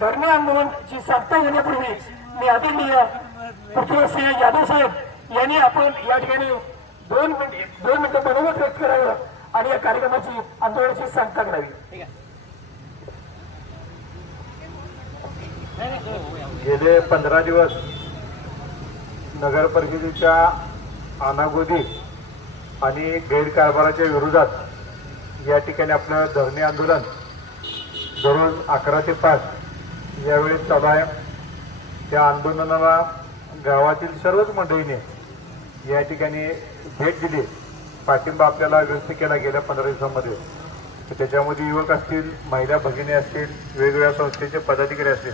धरणे आंदोलनची सत्ता होण्यापूर्वी मी आदरणीय पृथ्वीसिंह यादव साहेब यांनी आपण या ठिकाणी दोन मिनिट दोन मिनिटं मनोगत व्यक्त करावं आणि या कार्यक्रमाची आंदोलनाची सांगता करावी. गेले पंधरा दिवस नगर परिषदेच्या अनागोदी आणि गैरकारभाराच्या विरोधात या ठिकाणी आपलं धरणे आंदोलन दररोज अकरा ते पाच यावेळी चालू त्या आंदोलनाला गावातील सर्वच मंडळीने या ठिकाणी भेट दिली. पाठिंबा आपल्याला व्यक्त केला गेल्या पंधरा दिवसामध्ये. त्याच्यामध्ये युवक असतील महिला भगिनी असतील वेगवेगळ्या संस्थेचे पदाधिकारी असतील.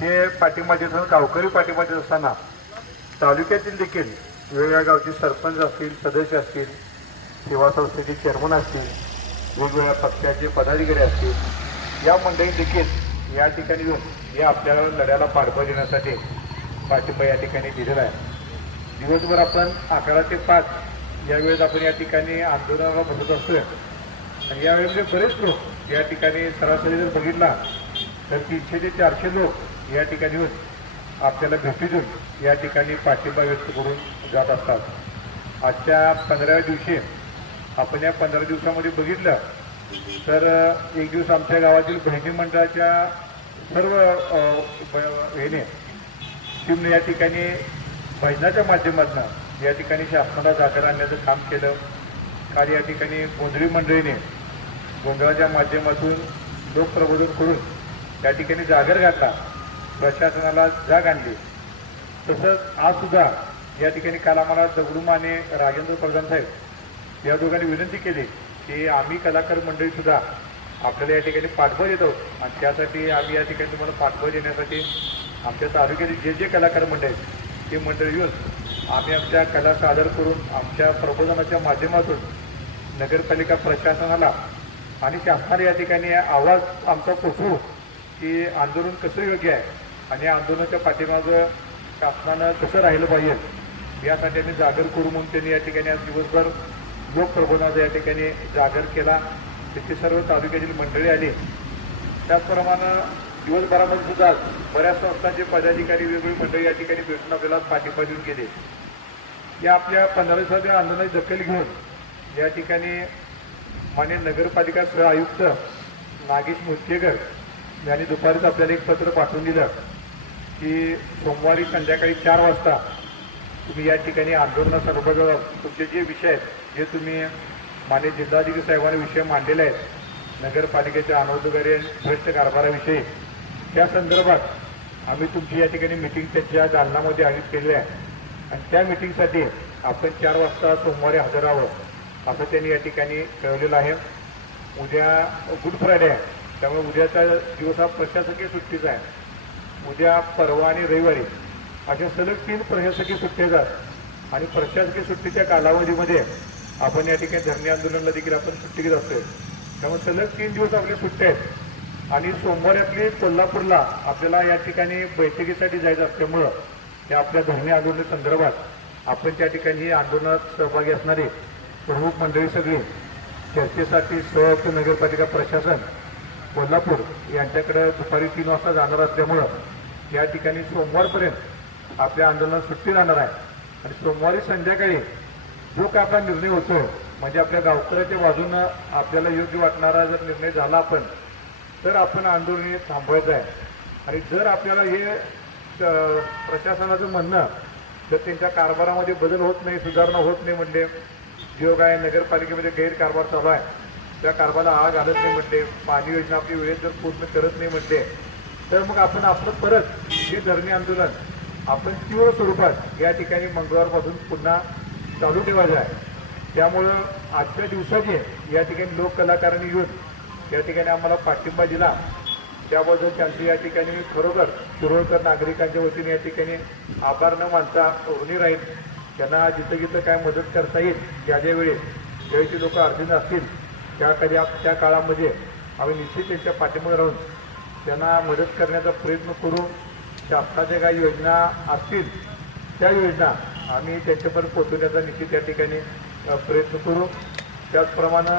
हे पाठिंबा देत असताना गावकरी पाठिंबा देत असताना तालुक्यातील देखील वेगवेगळ्या गावचे सरपंच असतील सदस्य असतील सेवा संस्थेचे चेअरमन असतील वेगवेगळ्या पक्षाचे पदाधिकारी असतील या मंडळी देखील या ठिकाणी येऊन हे आपल्याला लढ्याला पाठबळ देण्यासाठी पाठिंबा या ठिकाणी दिलेला आहे. दिवसभर आपण अकरा ते पाच यावेळेस आपण या ठिकाणी आंदोलनाला बसत असतोय. आणि यावेळेस बरेच लोक या ठिकाणी सरासरी जर बघितला तर तीनशे ते चारशे लोक या ठिकाणी येऊन आपल्याला भेटी देऊन या ठिकाणी पाठिंबा व्यक्त करून जात असतात. आजच्या पंधराव्या दिवशी आपण या पंधरा दिवसामध्ये बघितलं तर एक दिवस आमच्या गावातील बहिणी मंडळाच्या सर्व अ, टीमने या ठिकाणी भजनाच्या माध्यमातून या ठिकाणी शासनाला जागर आणण्याचं काम केलं. काल या ठिकाणी गोंधळी मंडळीने गोंधळाच्या माध्यमातून लोकप्रबोधन करून त्या ठिकाणी जागर घातला प्रशासनाला जाग आणली. तसंच आज सुद्धा या ठिकाणी काल आम्हाला दगडूम आणि राजेंद्र प्रधान साहेब या दोघांनी विनंती केली की आम्ही कलाकार मंडळीसुद्धा आपल्याला या ठिकाणी पाठबळ येतो. आणि त्यासाठी आम्ही या ठिकाणी तुम्हाला पाठबळ देण्यासाठी आमच्या तालुक्यातील जे जे कलाकार मंडळ आहेत ते मंडळ येऊन आम्ही आमच्या कला सादर करून आमच्या प्रबोधनाच्या माध्यमातून नगरपालिका प्रशासनाला आणि शासनाला या ठिकाणी आवाज आमचा पोचवू की आंदोलन कसं योग्य आहे आणि आंदोलनाच्या पाठीमागं शासनानं कसं राहिलं पाहिजे यासाठी आम्ही जागर करू म्हणून त्यांनी या ठिकाणी आज दिवसभर लोकप्रबोधनाचा या ठिकाणी जागर केला. तिथे सर्व तालुक्यातील मंडळी आली. त्याचप्रमाणे दिवसभरामध्ये सुद्धा बऱ्याच संस्थांचे पदाधिकारी वेगवेगळी मंडळी या ठिकाणी भेटून आपल्याला पाठिंबा देऊन गेले. या आपल्या पंधरा दिवसाच्या आंदोलनाची दखल घेऊन या ठिकाणी मान्य नगरपालिका सह आयुक्त नागेश मुर्केकर यांनी दुपारीच आपल्याला एक पत्र पाठवून दिलं की सोमवारी संध्याकाळी चार वाजता तुम्ही या ठिकाणी आंदोलनासंदर्भात तुमचे जे विषय आहेत जे तुम्ही मान्य जिल्हाधिकारी साहेबांनी विषय मांडलेले आहेत. नगरपालिकेच्या अनौदकारी आणि भ्रष्ट कारभाराविषयी. त्या संदर्भात आम्ही तुमची या ठिकाणी मिटिंग त्यांच्या दालनामध्ये आयोजित केली आहे. आणि त्या मिटिंगसाठी आपण चार वाजता सोमवारी हजर राहावं असं त्यांनी या ठिकाणी कळवलेलं आहे. उद्या गुड फ्रायडे आहे. त्यामुळे उद्याचा दिवस हा प्रशासकीय सुट्टीचा आहे. उद्या परवा आणि रविवारी अशा सलग तीन प्रशासकीय सुट्ट्या येतात. आणि प्रशासकीय सुट्टीच्या कालावधीमध्ये आपण या ठिकाणी धरणे आंदोलनाला देखील आपण सुट्टी घेत असतोय. त्यामुळे सलग तीन दिवस आपल्या सुट्ट्या आहेत. आणि सोमवारी आपली कोल्हापूरला आपल्याला या ठिकाणी बैठकीसाठी जायचं असल्यामुळं या आपल्या धरणे आंदोलना संदर्भात आपण त्या ठिकाणी आंदोलनात सहभागी असणारे प्रमुख मंडळी सगळी चर्चेसाठी सहयुक्त नगरपालिका प्रशासन कोल्हापूर यांच्याकडे दुपारी तीन वाजता जाणार असल्यामुळं या ठिकाणी सोमवारपर्यंत आपल्या आंदोलनात सुट्टी राहणार आहे. आणि सोमवारी संध्याकाळी जो काय आपला निर्णय होतो म्हणजे आपल्या गावकऱ्याच्या बाजूनं आपल्याला योग्य वाटणारा जर निर्णय झाला आपण तर आपण आंदोलन हे थांबवायचं आहे. आणि जर आपल्याला हे प्रशासनाचं म्हणणं तर त्यांच्या कारभारामध्ये बदल होत नाही सुधारणा होत नाही म्हणले योग आहे नगरपालिकेमध्ये गैरकारभार चालू आहे त्या कारभाराला आळ घालत नाही म्हणले पाणी योजना आपली वेळेत जर पूर्ण करत नाही म्हणले तर मग आपण आपलं परत हे धरणे आंदोलन आपण तीव्र स्वरूपात या ठिकाणी मंगळवारपासून पुन्हा चालू ठेवायचं आहे. त्यामुळं आजच्या दिवसाची या ठिकाणी लोक कलाकारांनी येऊन या ठिकाणी आम्हाला पाठिंबा दिला. त्याबद्दल त्यांचं या ठिकाणी मी खरोखर शिरोळकर नागरिकांच्या वतीने या ठिकाणी आभार न मानता ऋणी राहील त्यांना जिथं जिथं काय मदत करता येईल ज्या ज्या वेळेस ज्यावेळी लोक अडचणी असतील त्या कधी त्या काळामध्ये आम्ही निश्चित त्यांच्या पाठिंबा राहून त्यांना मदत करण्याचा प्रयत्न करू. शासनाच्या काही योजना असतील त्या योजना आम्ही त्यांच्यापर्यंत पोचवण्याचा निश्चित या ठिकाणी प्रयत्न करू. त्याचप्रमाणे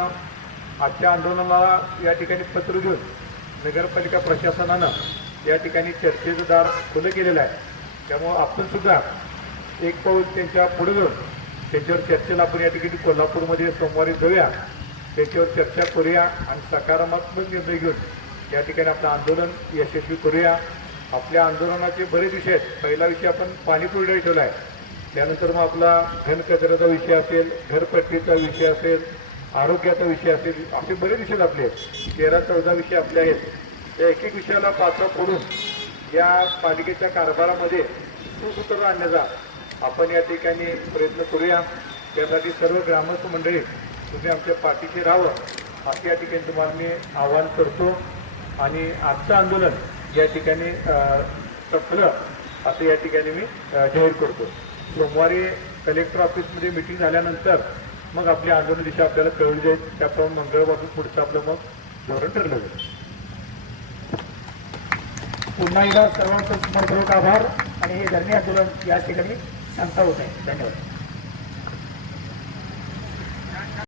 आजच्या आंदोलनाला या ठिकाणी पत्र घेऊन नगरपालिका प्रशासनानं या ठिकाणी चर्चेचं दार खुलं केलेलं आहे. त्यामुळं आपण सुद्धा एक पाऊल त्यांच्या पुढे जाऊन त्यांच्यावर चर्चेला आपण या ठिकाणी कोल्हापूरमध्ये सोमवारी जाऊया. त्याच्यावर चर्चा करूया आणि सकारात्मक निर्णय घेऊन या ठिकाणी आपलं आंदोलन यशस्वी करूया. आपल्या आंदोलनाचे बरेच विषय आहेत. पहिला विषय आपण पाणी ठेवला आहे. त्यानंतर मग आपला घनकचऱ्याचा विषय असेल घरपट्टीचा विषय असेल आरोग्याचा विषय असेल असे बरेच विषय आपले आहेत. तेरा चौदा विषय आपले आहेत. त्या एक एक विषयाला पात्र पडून या पालिकेच्या कारभारामध्ये सुसूत्र आणण्याचा आपण या ठिकाणी प्रयत्न करूया. त्यासाठी सर्व ग्रामस्थ मंडळी तुम्ही आमच्या पाठीशी राहावं असं या ठिकाणी तुम्हाला मी आवाहन करतो. आणि आजचं आंदोलन या ठिकाणी संपलं असं या ठिकाणी मी जाहीर करतो. सोमवारी कलेक्टर ऑफिसमध्ये मिटिंग झाल्यानंतर मग आपली आंदोलन दिशा आपल्याला कळली जाईल. त्याप्रमाणे मंगळवारपासून पुढचं आपलं मग धोरण ठरलं जाईल. पुन्हा एकदा सर्वांचं मनपूर्वक आभार. आणि हे धरणे आंदोलन या ठिकाणी सांगता होत आहे. धन्यवाद.